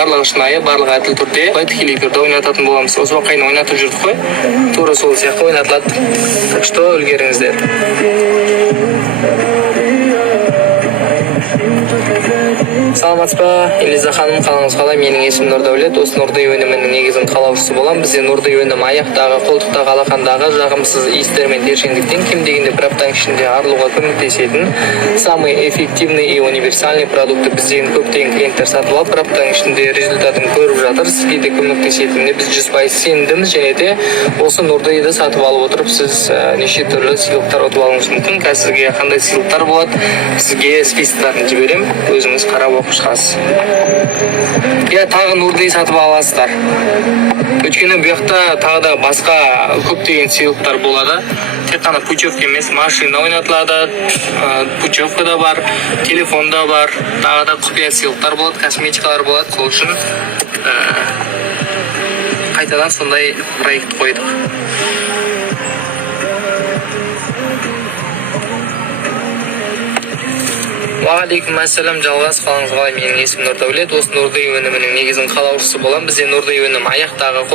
барлығы шынайы, барлығы әділ түрде тікелей эфирде ойнататын боламыз. Осы уақытқа ойнатып жүрдік қой. Тура сол сияқты ойнатылады. Так что үлгеріңіздер. Саламатсыз ба, Элиза ханым, қалыңыз қалай? Менің есімім Нұрдәулет. Осы Нұрдей өнімінің негізін қалаушысы боламын. Бізде Нұрдей өнім аяқтағы, қолтықтағы, алақандағы жағымсыз иістер мен тершеңдіктен кем дегенде бір аптаның ішінде арылуға көмектесетін самый эффективный и универсальный продукты бізден көптеген клиенттер сатып алып, бір аптаның ішінде результатын көріп жатыр. Сізге де көмектесетініне біз 100% сендіміз, және де осы Нұрдейді сатып алып отырып, сіз неше түрлі сыйлықтар ұтып алуыңыз мүмкін. Сізге қандай сыйлықтар болады? Сізге списоктарын жіберем, өзіңіз қарап оқып шығасыз. Я тағы Нұрдей сатып аласыздар. Өйткені бұл жақта тағы да басқа көптеген сыйлықтар болады. Тек қана путевка емес, машина ойнатылады, путевка да бар, телефон да бар, тағы да құпия сыйлықтар болады, косметикалар болады. Сол үшін қайтадан сондай проект қойдық. Уағалейкум ассалам, жалғас, қалыңыз қалай? Менің есімім Нұрдәулет. Осы Нұрдей өнімінің негізін қалаушысы боламын. Бізде Нұрдей өнім аяқтағы,